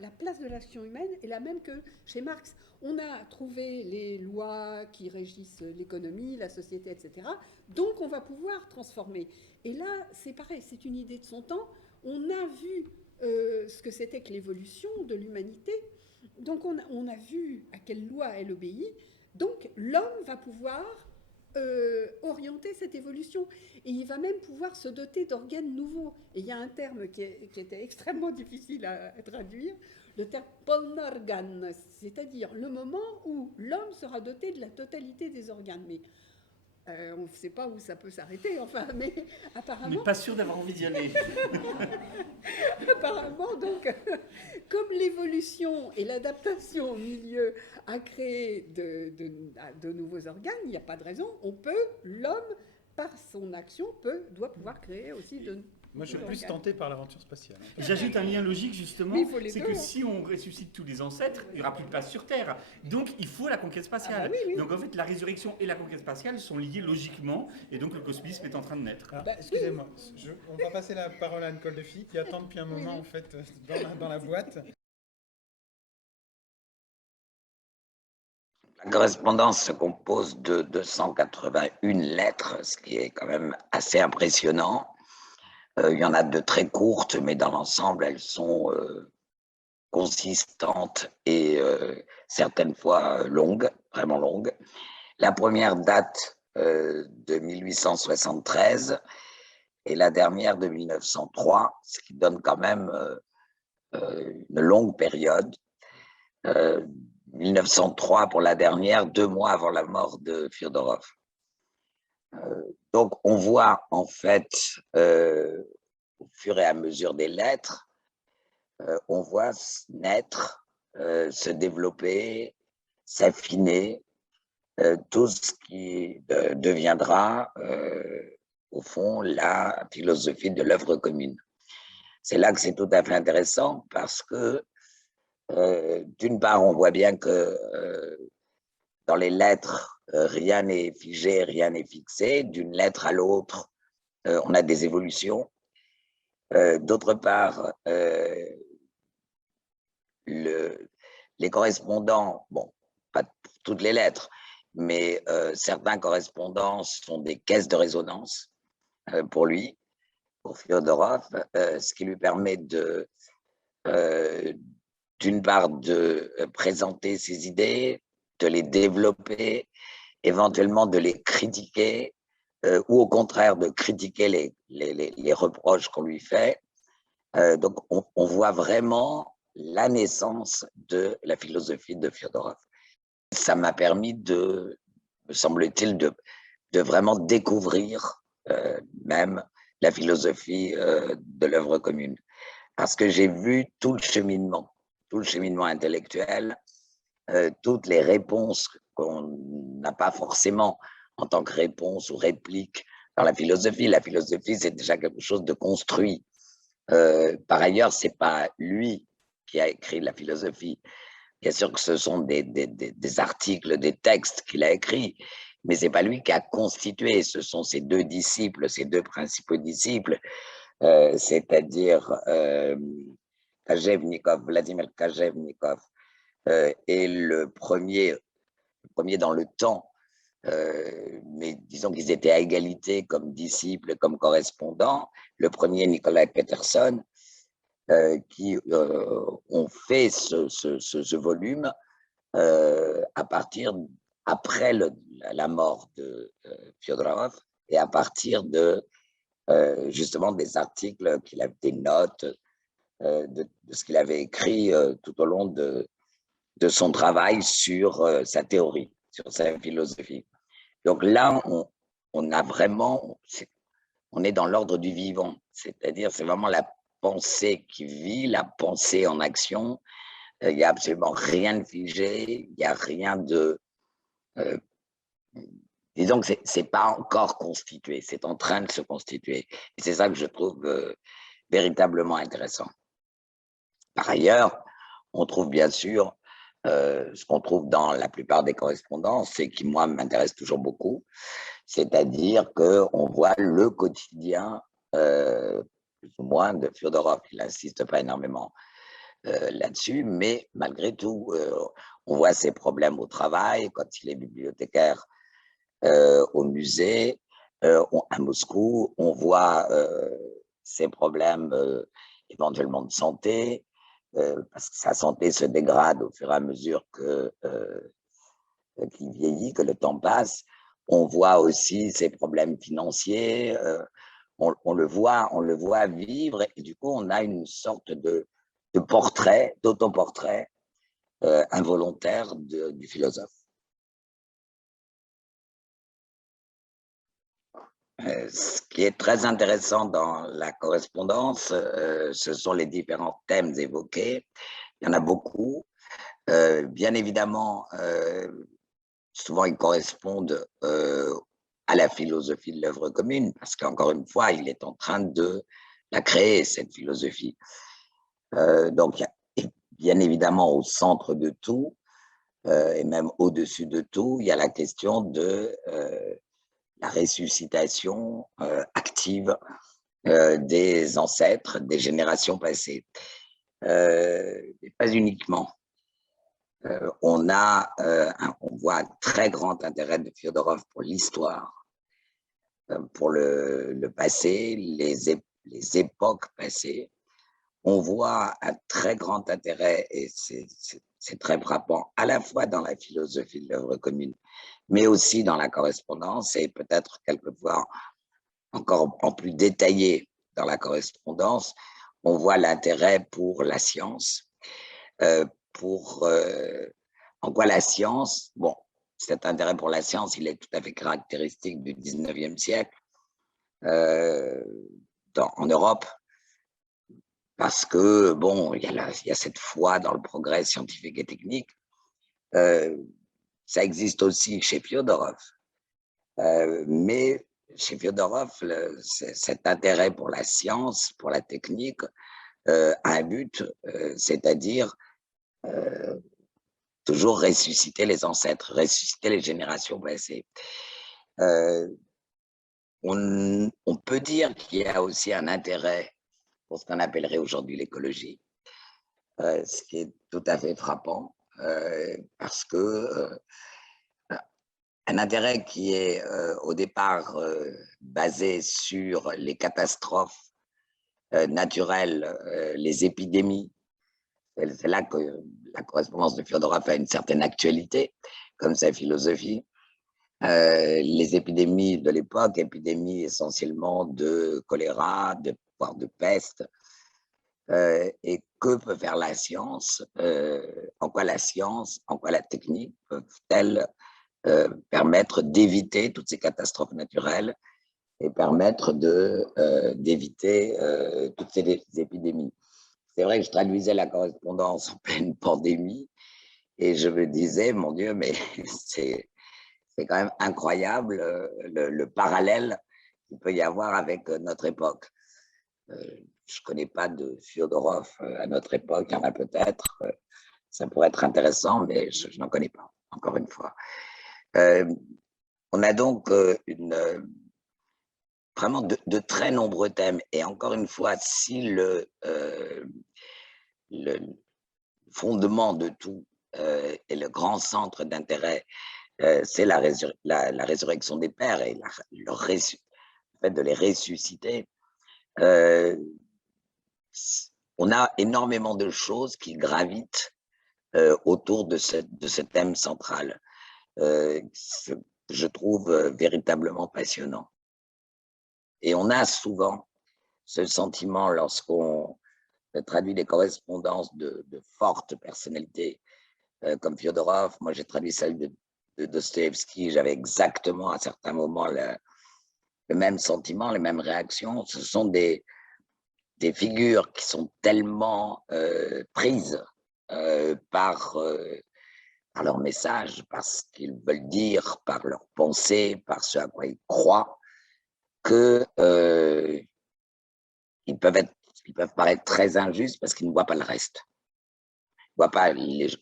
la place de l'action humaine est la même que chez Marx. On a trouvé les lois qui régissent l'économie, la société, etc. Donc on va pouvoir transformer. Et là, c'est pareil, c'est une idée de son temps. On a vu ce que c'était que l'évolution de l'humanité. Donc on a vu à quelle loi elle obéit. Donc l'homme va pouvoir orienter cette évolution. Et il va même pouvoir se doter d'organes nouveaux. Et il y a un terme qui était extrêmement difficile à traduire, le terme polnorgan, c'est-à-dire le moment où l'homme sera doté de la totalité des organes. Mais on ne sait pas où ça peut s'arrêter, enfin, mais apparemment... On n'est pas sûr d'avoir envie d'y aller. Apparemment, donc, comme l'évolution et l'adaptation au milieu a créé de nouveaux organes, il n'y a pas de raison, l'homme, par son action, doit pouvoir créer aussi de... Moi, je suis plus tenté par l'aventure spatiale. J'ajoute un lien logique, justement, c'est que si on ressuscite tous les ancêtres, il n'y aura plus de place sur Terre. Donc, il faut la conquête spatiale. Ah bah oui. Donc, en fait, la résurrection et la conquête spatiale sont liées logiquement, et donc le cosmisme est en train de naître. Ah, excusez-moi, on va passer la parole à Anne Coldefi, qui attend depuis un moment, en fait, dans la boîte. La correspondance se compose de 281 lettres, ce qui est quand même assez impressionnant. Il y en a de très courtes, mais dans l'ensemble, elles sont consistantes et certaines fois longues, vraiment longues. La première date de 1873 et la dernière de 1903, ce qui donne quand même une longue période. 1903 pour la dernière, 2 mois avant la mort de Fiodorov. Donc, on voit en fait, au fur et à mesure des lettres, on voit naître, se développer, s'affiner, tout ce qui deviendra, au fond, la philosophie de l'œuvre commune. C'est là que c'est tout à fait intéressant parce que, d'une part, on voit bien que dans les lettres, rien n'est figé, rien n'est fixé. D'une lettre à l'autre, on a des évolutions. D'autre part, les correspondants, bon, pas toutes les lettres, mais certains correspondants sont des caisses de résonance pour lui, pour Fyodorov, ce qui lui permet d'une part de présenter ses idées, de les développer, éventuellement de les critiquer, ou au contraire de critiquer les reproches qu'on lui fait. Donc on voit vraiment la naissance de la philosophie de Fyodorov. Ça m'a permis me semble-t-il, de vraiment découvrir même la philosophie de l'œuvre commune. Parce que j'ai vu tout le cheminement intellectuel, toutes les réponses qu'on n'a pas forcément en tant que réponse ou réplique dans la philosophie. La philosophie, c'est déjà quelque chose de construit. Par ailleurs, c'est pas lui qui a écrit la philosophie. Bien sûr que ce sont des articles, des textes qu'il a écrits, mais c'est pas lui qui a constitué. Ce sont ses deux disciples, ses deux principaux disciples, c'est-à-dire Vladimir Kajevnikov, et le premier dans le temps, mais disons qu'ils étaient à égalité comme disciples, comme correspondants. Le premier, Nikolai Peterson, qui ont fait ce volume à partir, après la mort de Fyodorov, et à partir de justement des articles des notes, de ce qu'il avait écrit tout au long de son travail sur sa théorie, sur sa philosophie. Donc là, on a vraiment, on est dans l'ordre du vivant, c'est-à-dire c'est vraiment la pensée qui vit, la pensée en action. Il n'y a absolument rien de figé, il n'y a rien de... disons que ce n'est pas encore constitué, c'est en train de se constituer. Et c'est ça que je trouve véritablement intéressant. Par ailleurs, on trouve bien sûr ce qu'on trouve dans la plupart des correspondances, et qui, moi, m'intéresse toujours beaucoup, c'est-à-dire qu'on voit le quotidien, plus ou moins, de Fyodorov. Il n'insiste pas énormément là-dessus, mais malgré tout, on voit ses problèmes au travail, quand il est bibliothécaire au musée, à Moscou, on voit ses problèmes éventuellement de santé, parce que sa santé se dégrade au fur et à mesure qu'il vieillit, que le temps passe. On voit aussi ses problèmes financiers, on le voit vivre, et du coup, on a une sorte de portrait, d'autoportrait involontaire du philosophe. Ce qui est très intéressant dans la correspondance, ce sont les différents thèmes évoqués. Il y en a beaucoup. Bien évidemment, souvent ils correspondent à la philosophie de l'œuvre commune, parce qu'encore une fois, il est en train de la créer, cette philosophie. Donc, bien évidemment, au centre de tout, et même au-dessus de tout, il y a la question de la ressuscitation active des ancêtres, des générations passées. Et pas uniquement. On voit un très grand intérêt de Fyodorov pour l'histoire, pour le passé, les époques passées. On voit un très grand intérêt, et c'est très frappant, à la fois dans la philosophie de l'œuvre commune, mais aussi dans la correspondance, et peut-être quelquefois encore en plus détaillé dans la correspondance. On voit l'intérêt pour la science, en quoi la science, bon, cet intérêt pour la science, il est tout à fait caractéristique du 19e siècle en Europe, parce que, bon, il y a cette foi dans le progrès scientifique et technique. Ça existe aussi chez Fyodorov, mais chez Fyodorov, cet intérêt pour la science, pour la technique, a un but, c'est-à-dire toujours ressusciter les ancêtres, ressusciter les générations passées. On peut dire qu'il y a aussi un intérêt pour ce qu'on appellerait aujourd'hui l'écologie, ce qui est tout à fait frappant, parce que un intérêt qui est au départ basé sur les catastrophes naturelles, les épidémies. C'est là que la correspondance de Fyodorov a une certaine actualité, comme sa philosophie. Les épidémies de l'époque, épidémies essentiellement de choléra, voire de peste, et que peut faire la science, en quoi la technique peuvent-elles permettre d'éviter toutes ces catastrophes naturelles et permettre d'éviter toutes ces épidémies. C'est vrai que je traduisais la correspondance en pleine pandémie et je me disais, mon Dieu, mais c'est quand même incroyable le parallèle qu'il peut y avoir avec notre époque. Je ne connais pas de Fyodorov à notre époque, il y en a peut-être, ça pourrait être intéressant, mais je n'en connais pas, encore une fois. On a donc vraiment de très nombreux thèmes, et encore une fois, si le fondement de tout et le grand centre d'intérêt, c'est la résurrection des pères et le fait de les ressusciter, on a énormément de choses qui gravitent autour de ce thème central, que je trouve véritablement passionnant. Et on a souvent ce sentiment lorsqu'on traduit des correspondances de fortes personnalités comme Fyodorov. Moi, j'ai traduit celle de Dostoïevski. J'avais exactement à certains moments le même sentiment, les mêmes réactions. Ce sont des figures qui sont tellement prises par leur message, par ce qu'ils veulent dire, par leur pensée, par ce à quoi ils croient, que ils peuvent paraître très injustes parce qu'ils ne voient pas le reste. Ils ne voient pas,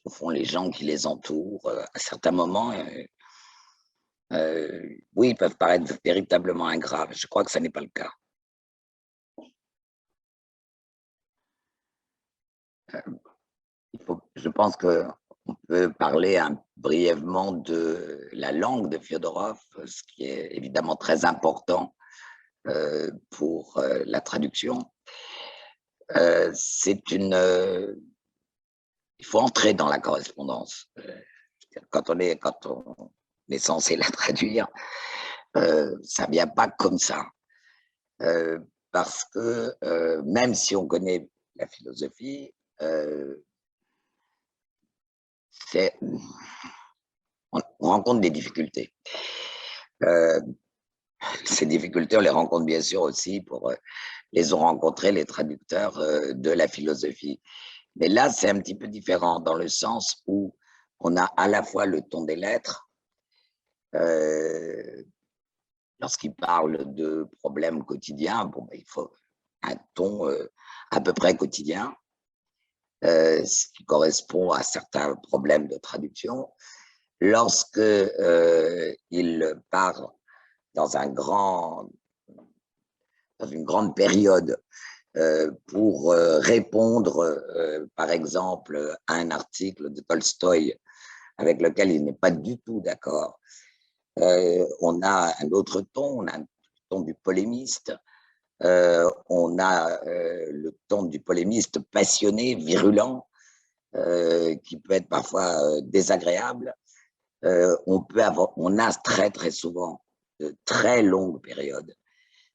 au fond, les gens qui les entourent. À certains moments, oui, ils peuvent paraître véritablement ingrats. Je crois que ce n'est pas le cas. Je pense qu'on peut parler brièvement de la langue de Fyodorov, ce qui est évidemment très important pour la traduction. Il faut entrer dans la correspondance. Quand on est censé la traduire, ça ne vient pas comme ça. Parce que même si on connaît la philosophie, on rencontre des difficultés. Ces difficultés, on les rencontre bien sûr aussi les ont rencontrés les traducteurs de la philosophie. Mais là, c'est un petit peu différent dans le sens où on a à la fois le ton des lettres, lorsqu'il parle de problèmes quotidiens, bon, il faut un ton à peu près quotidien, ce qui correspond à certains problèmes de traduction. Lorsque il part dans une grande période pour répondre, par exemple, à un article de Tolstoï avec lequel il n'est pas du tout d'accord, on a un autre ton, on a un ton du polémiste, on a le ton du polémiste passionné, virulent, qui peut être parfois désagréable. On a très très souvent de très longues périodes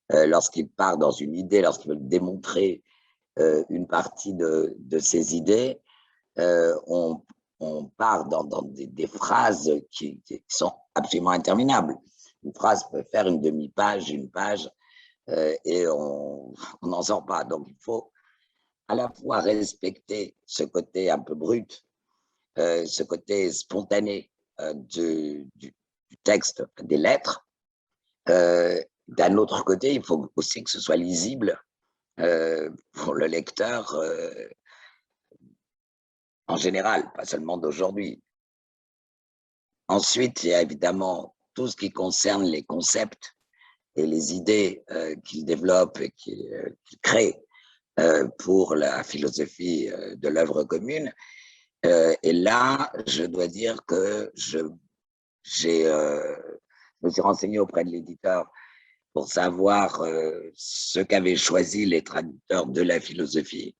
lorsqu'il part dans une idée, lorsqu'il veut démontrer une partie de ses idées, on part dans des phrases qui sont absolument interminables. Une phrase peut faire une demi-page, une page, et on n'en sort pas. Donc, il faut à la fois respecter ce côté un peu brut, ce côté spontané du texte, des lettres. D'un autre côté, il faut aussi que ce soit lisible pour le lecteur en général, pas seulement d'aujourd'hui. Ensuite, il y a évidemment tout ce qui concerne les concepts et les idées qu'il développe et qu'il crée pour la philosophie de l'œuvre commune. Et là, je dois dire que je me suis renseigné auprès de l'éditeur pour savoir ce qu'avaient choisi les traducteurs de la philosophie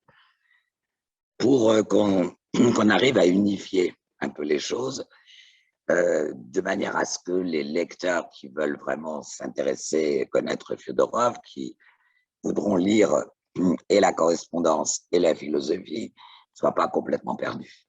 pour qu'on arrive à unifier un peu les choses de manière à ce que les lecteurs qui veulent vraiment s'intéresser et connaître Fyodorov, qui voudront lire et la correspondance et la philosophie, ne soient pas complètement perdus.